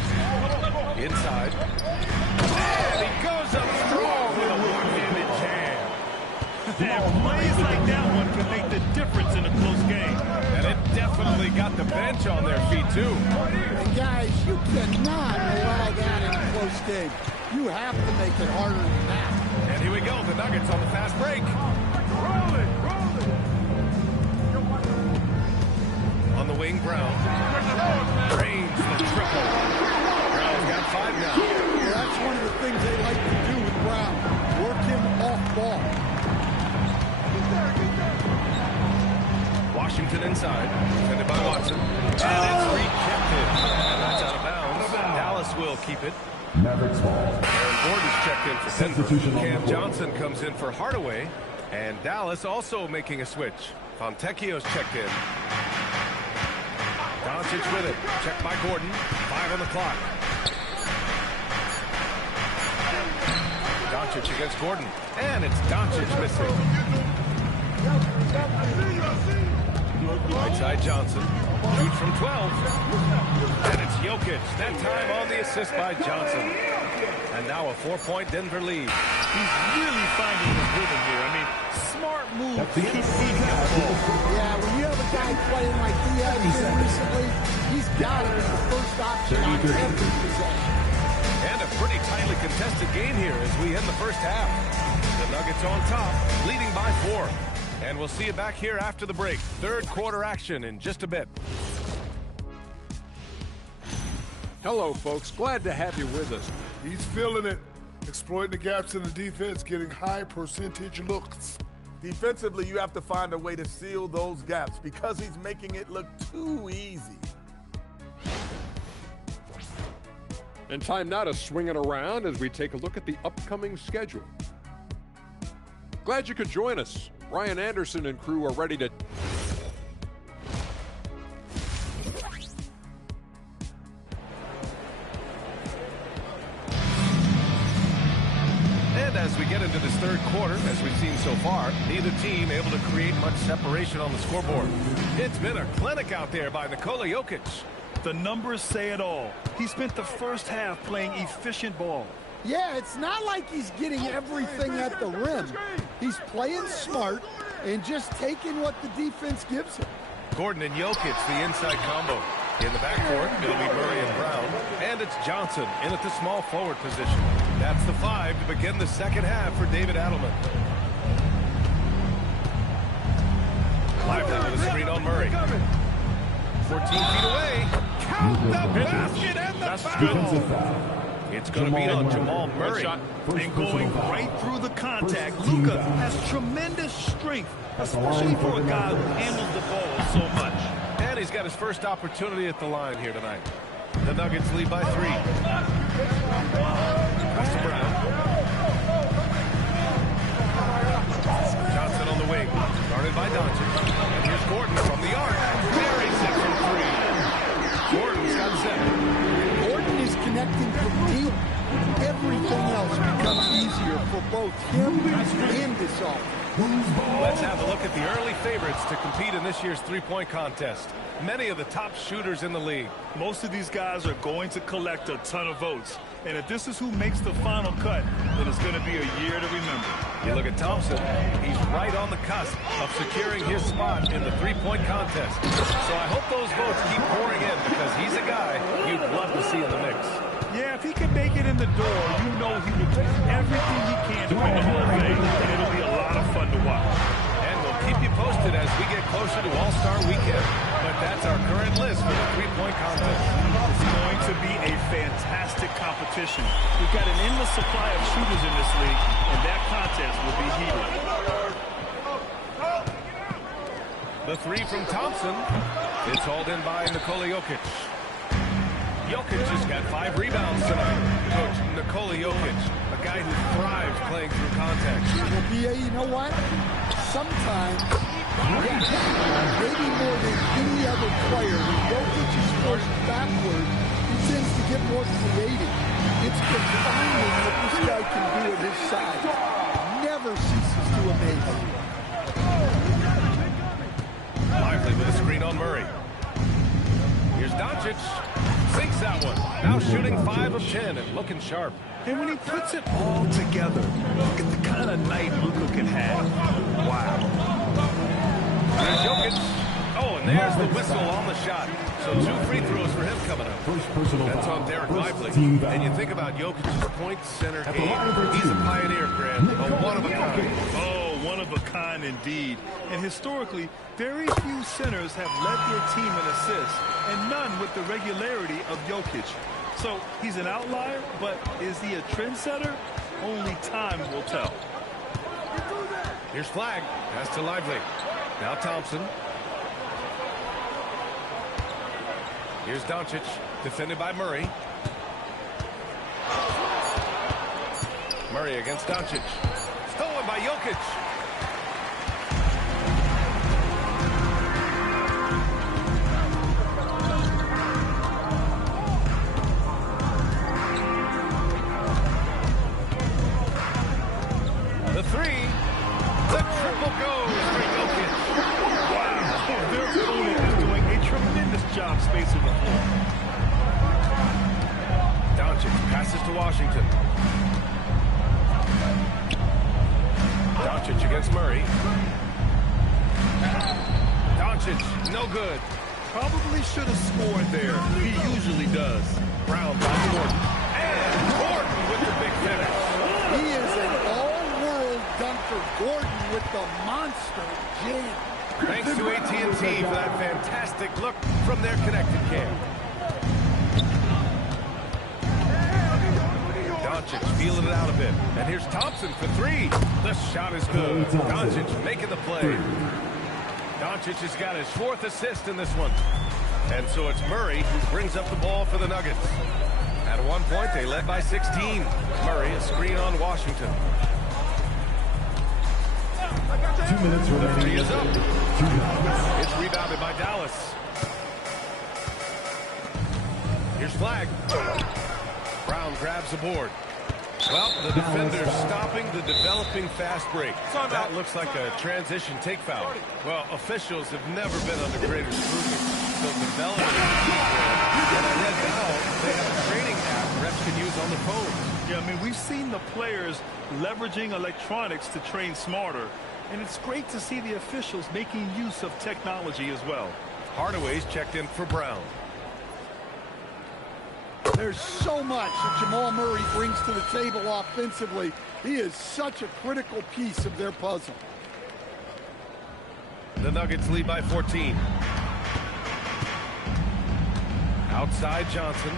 Inside. And he goes up strong with a one-handed jam. And plays like that one can make the difference in a close game. And it definitely got the bench on their feet, too. And guys, you cannot allow that in a close game. You have to make it harder than that. And here we go, the Nuggets on the fast break. Roll it, roll it. On the wing, Brown. Range the triple. Brown's got 5 now. Well, that's one of the things they like to do with Brown. Work him off ball. Washington inside. Defended by Watson. And it's re-kept. And that's out of bounds. Dallas will keep it. Mavericks ball. Aaron Gordon's checked in for Denver. Cam Johnson comes in for Hardaway. And Dallas also making a switch. Fontecchio's checked in. Doncic with it. Checked by Gordon. 5 on the clock. Doncic against Gordon. And it's Doncic missing. Right side Johnson. Shoots from 12. And it's Jokic. That time on the assist by Johnson. And now a 4-point Denver lead. He's really finding his rhythm here. I mean, smart move to keep feeding him the ball. Yeah, when you have a guy playing like he has been recently, he's got to be the first option on every possession. And a pretty tightly contested game here as we end the first half. The Nuggets on top, leading by 4. And we'll see you back here after the break. Third quarter action in just a bit. Hello, folks. Glad to have you with us. He's feeling it. Exploiting the gaps in the defense, getting high percentage looks. Defensively, you have to find a way to seal those gaps because he's making it look too easy. And time now to swing it around as we take a look at the upcoming schedule. Glad you could join us. Ryan Anderson and crew are ready to... And as we get into this third quarter, as we've seen so far, neither team able to create much separation on the scoreboard. It's been a clinic out there by Nikola Jokic. The numbers say it all. He spent the first half playing efficient ball. Yeah, it's not like he's getting everything at the rim. He's playing smart and just taking what the defense gives him. Gordon and Jokic, the inside combo. In the backcourt, it'll be Murray and Brown. And it's Johnson in at the small forward position. That's the 5 to begin the second half for David Adelman. Lively with a screen on Murray. 14 feet away. Count the basket and the foul. It's going to be on Jamal Murray. And going right through the contact. Luka has tremendous strength, especially for a guy who handles the ball so much. And he's got his first opportunity at the line here tonight. The Nuggets lead by 3. Pass to Brown. Johnson on the wing. Guarded by Doncic. And here's Gordon from the arc. Buries it from 3. Gordon's got 7. Gordon everything else becomes easier for both him and this offense. Let's have a look at the early favorites to compete in this year's three-point contest. Many of the top shooters in the league. Most of these guys are going to collect a ton of votes. And if this is who makes the final cut, then it's going to be a year to remember. You look at Thompson, he's right on the cusp of securing his spot in the three-point contest. So I hope those votes keep pouring in because he's a guy you'd love to see in the mix. Yeah, if he can make it in the door, you know he will do everything he can to win the whole thing. And it'll be a lot of fun to watch. And we'll keep you posted as we get closer to All-Star Weekend. But that's our current list for the three-point contest. It's going to be a fantastic competition. We've got an endless supply of shooters in this league, and that contest will be heated. The three from Thompson. It's hauled in by Nikola Jokic. Jokic just got 5 rebounds tonight. Coach Nikola Jokic, a guy who thrives playing through contact. Well, B.A., you know what? Sometimes, maybe more than any other player, when Jokic is forced backward, he tends to get more creative. It's confounding what this guy can do at his side. Never ceases to amaze me. Lively with a screen on Murray. Here's Doncic. Sinks that one. Now shooting 5 of 10 and looking sharp. And when he puts it all together, look at the kind of night Luka can have. Wow. There's Jokic. Oh, and there's the whistle on the shot. So 2 free throws for him coming up. That's on Derek Lively. And you think about Jokic's point center game. He's a pioneer, Grant. A one of a kind. Oh, one of a kind indeed. And historically, very few centers have led their team in assists, and none with the regularity of Jokic. So he's an outlier, but is he a trendsetter? Only time will tell. Here's Flag. Pass to Lively. Now Thompson. Here's Doncic, defended by Murray. Murray against Doncic. Stolen by Jokic. The three. The triple goes for Jokic. Wow. Their opponent is doing a tremendous job spacing the floor. Doncic passes to Washington. Doncic against Murray. Doncic, no good. Probably should have scored there. He usually does. Brown by Gordon. And Gordon with the big finish. He is an all-world dunker. Gordon with the monster jam. Thanks to AT&T for that fantastic look from their connected cam. Doncic feeling it out a bit. And here's Thompson for 3. The shot is good. Doncic making the play. Doncic has got his 4th assist in this one. And so it's Murray who brings up the ball for the Nuggets. At one point, they led by 16. Murray, a screen on Washington. 2 minutes remaining. The 3 is up. It's rebounded by Dallas. Here's Flag. Brown grabs the board. Well, the defender's stopping the developing fast break. That looks like a transition take foul. Well, officials have never been under greater scrutiny. So developing and I read now they have a training app refs can use on the phone. Yeah, I mean, we've seen the players leveraging electronics to train smarter. And it's great to see the officials making use of technology as well. Hardaway's checked in for Brown. There's so much that Jamal Murray brings to the table offensively. He is such a critical piece of their puzzle. The Nuggets lead by 14. Outside Johnson.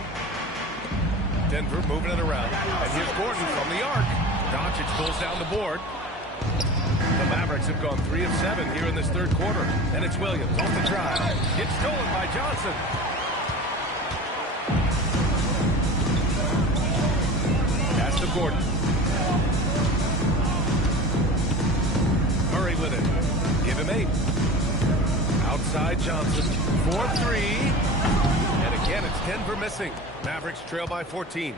Denver moving it around. And here's Gordon from the arc. Doncic pulls down the board. The Mavericks have gone 3 of 7 here in this 3rd quarter. And it's Williams off the drive. It's stolen by Johnson. Pass to Gordon. Murray with it. Give him 8. Outside Johnson. 4-3. And again, it's Denver missing. Mavericks trail by 14.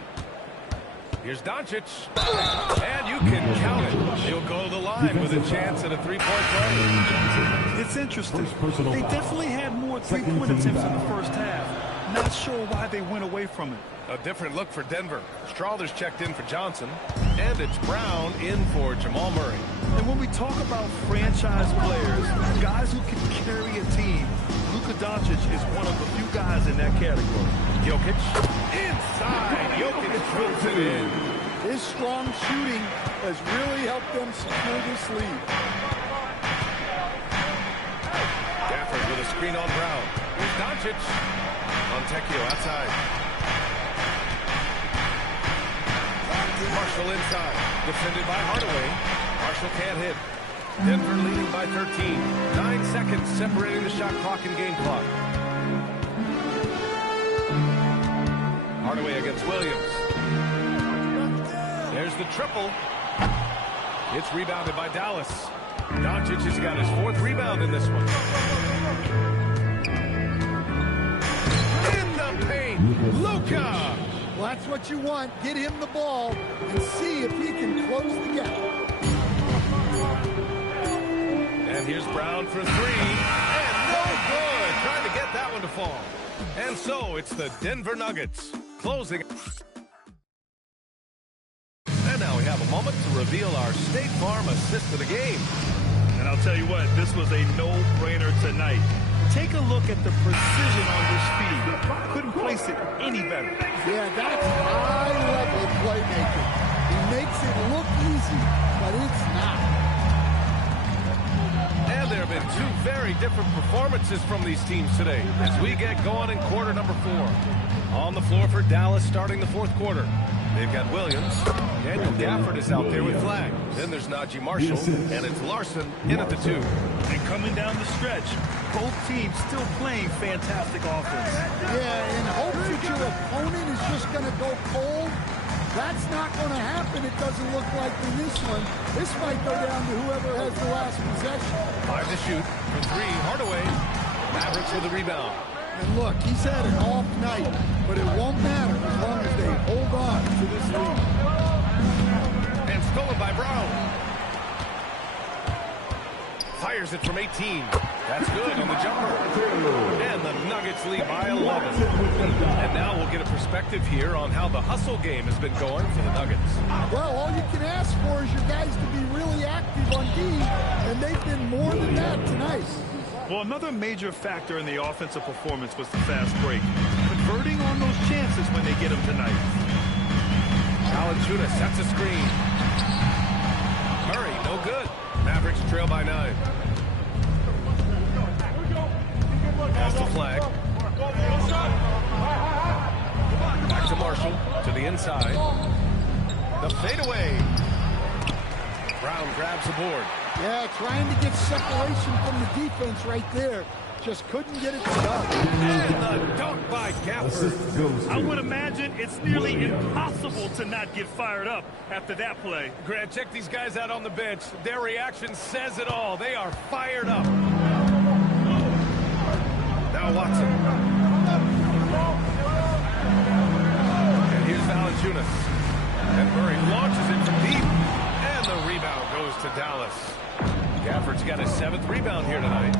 Here's Doncic. And you can count it. He'll go to the line with a chance at a three-point play. It's interesting. They definitely had more three-point attempts in the first half. Not sure why they went away from it. A different look for Denver. Strawther's checked in for Johnson. And it's Brown in for Jamal Murray. And when we talk about franchise players, guys who can carry a team, Luka Doncic is one of the few guys in that category. Jokic inside. Jokic throws it in. His strong shooting has really helped them secure this lead. Gafford with a screen on Brown. Here's Doncic. Montecchio outside. Marshall inside. Defended by Hardaway. Marshall can't hit. Denver leading by 13. 9 seconds separating the shot clock and game clock. Hardaway against Williams. There's the triple. It's rebounded by Dallas. Doncic has got his 4th rebound in this one. In the paint, Luka! Well, that's what you want. Get him the ball and see if he can close the gap. And here's Brown for 3. And no good. Trying to get that one to fall. And so it's the Denver Nuggets closing. And now we have a moment to reveal our State Farm assist of the game. And I'll tell you what, this was a no-brainer tonight. Take a look at the precision on this feed. Couldn't place it any better. Yeah, that's high-level playmaking. He makes it look easy, but it's not. And there have been 2 very different performances from these teams today as we get going in quarter number 4. On the floor for Dallas starting the 4th quarter. They've got Williams. Daniel Gafford is out there with flag. Then there's Najee Marshall, and it's Larson in at the 2. And coming down the stretch, both teams still playing fantastic offense. Yeah, in hopes that your opponent is just going to go cold. That's not going to happen. It doesn't look like in this one. This might go down to whoever has the last possession. 5 to shoot for 3. Hardaway. Mavericks with the rebound. And look, he's had an off night, but it won't matter as long as they hold on to this lead. And stolen by Brown. Fires it from 18. That's good on the jumper. And the Nuggets lead by 11. And now we'll get a perspective here on how the hustle game has been going for the Nuggets. Well, all you can ask for is your guys to be really active on D, and they've been more than that tonight. Well, another major factor in the offensive performance was the fast break. Converting on those chances when they get them tonight. Valanciunas sets a screen. Murray, no good. Mavericks trail by 9. Pass the flag. Back to Marshall, to the inside. The fadeaway. Brown grabs the board. Yeah, trying to get separation from the defense right there. Just couldn't get it done. And the dunk by Gafford. I would imagine it's nearly impossible to not get fired up after that play. Grant, check these guys out on the bench. Their reaction says it all. They are fired up. Now Watson. And here's Valanciunas. And Murray launches it from deep. And the rebound goes to Dallas. Gafford's got his 7th rebound here tonight.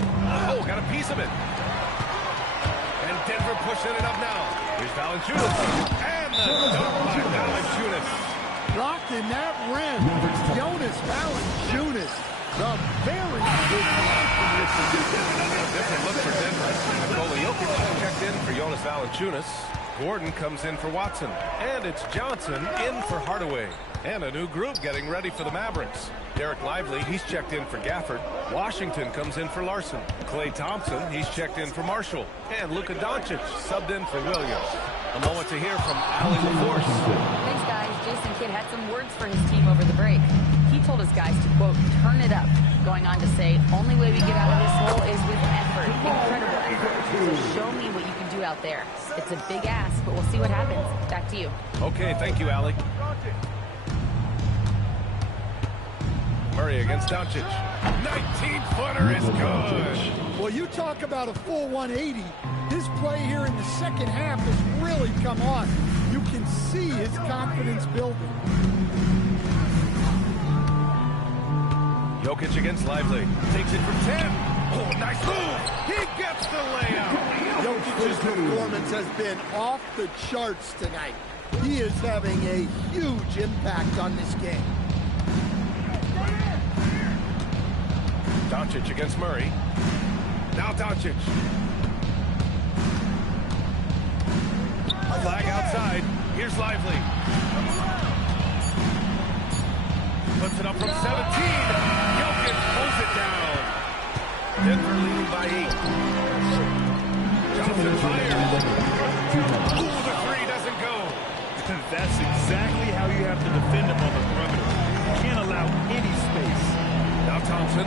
Oh, got a piece of it. And Denver pushing it up now. Here's Valanciunas. And the dunk by Valanciunas. Rocking that rim. Jonas Valanciunas. The very good A different look for Denver. Nikola Jokic checked in for Jonas Valanciunas. Gordon comes in for Watson. And it's Johnson in for Hardaway. And a new group getting ready for the Mavericks. Derek Lively, he's checked in for Gafford. Washington comes in for Larson. Klay Thompson, he's checked in for Marshall. And Luka Doncic subbed in for Williams. A moment to hear from Allie LaForce. Thanks, guys. Jason Kidd had some words for his team over the break. He told his guys to, quote, turn it up, going on to say, only way we get out of this hole is with effort, incredible effort. So show me what you can do out there. It's a big ask, but we'll see what happens. Back to you. Okay, thank you, Allie. Murray against Doncic. 19-footer is good. Well, you talk about a full 180. His play here in the second half has really come on. You can see his confidence building. Jokic against Lively. Takes it from 10. Oh, nice move. He gets the layup. Jokic's performance has been off the charts tonight. He is having a huge impact on this game. Doncic against Murray. Now Doncic. Flag outside. Here's Lively. Puts it up from 17. Jokic pulls it down. Denver leading by 8. Johnson fires. Ooh, the three doesn't go. That's exactly how you have to defend him on the perimeter. You can't allow any space. Now Thompson.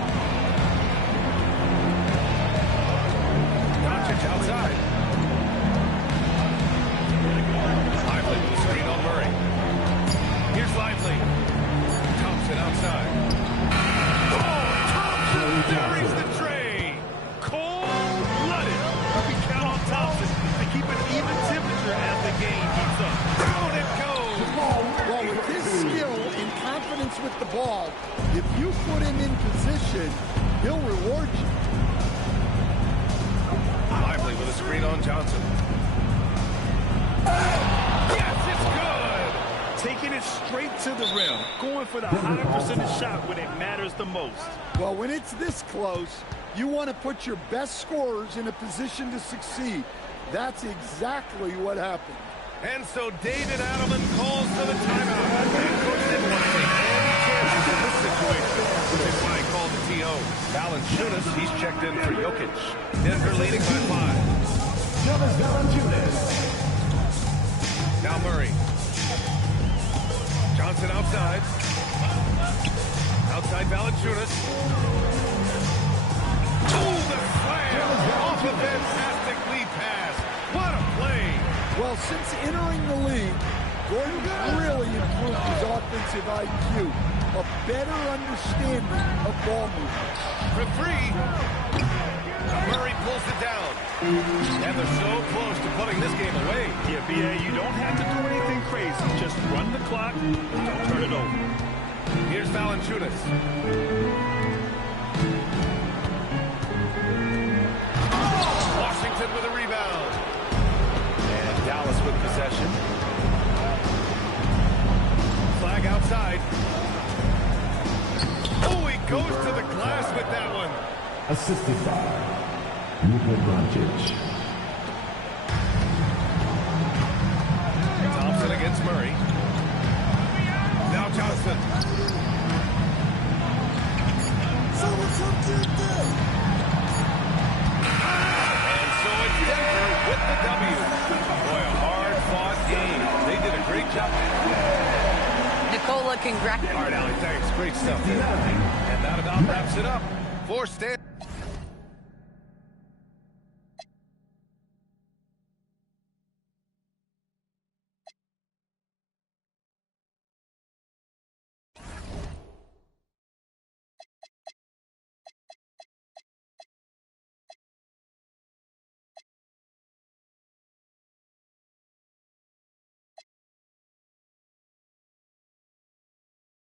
Doncic outside. Lively with the screen on Murray. Here's Lively. Thompson outside. Oh, Thompson buries the tray. Cold-blooded. You can count on Thompson to keep an even temperature as the game heats up. Down it goes. Well, with his skill and confidence with the ball, if you put him in position, he'll reward you. Lively with a screen on Johnson. Yes, it's good. Taking it straight to the rim. Going for the high percentage shot when it matters the most. Well, when it's this close, you want to put your best scorers in a position to succeed. That's exactly what happened. And so David Adelman calls for the timeout. And coach didn't want to take any chances in this situation, which is why he called the TO. Valanciunas, he's checked in for Jokic. Denver leading by 5. Now Murray. Johnson outside. Outside Valanciunas. Oh, the slam! Off a fantastic lead pass. What a play! Well, since entering the league, Gordon really improved his offensive IQ, a better understanding of ball movement. For 3. Murray pulls it down. And they're so close to putting this game away. Yeah, B.A., you don't have to do anything crazy. Just run the clock and don't turn it over. Here's Valanciunas. Washington with a rebound. And Dallas with possession. Flag outside. Oh, he goes to the glass with that one. Assisted by Luka Doncic. Thompson against Murray. Now Johnson. And so it's Denver with the W. Boy, a hard-fought game. They did a great job. Nicola, congrats. All right, Allie, thanks. Great stuff there. And that about wraps it up for Stan.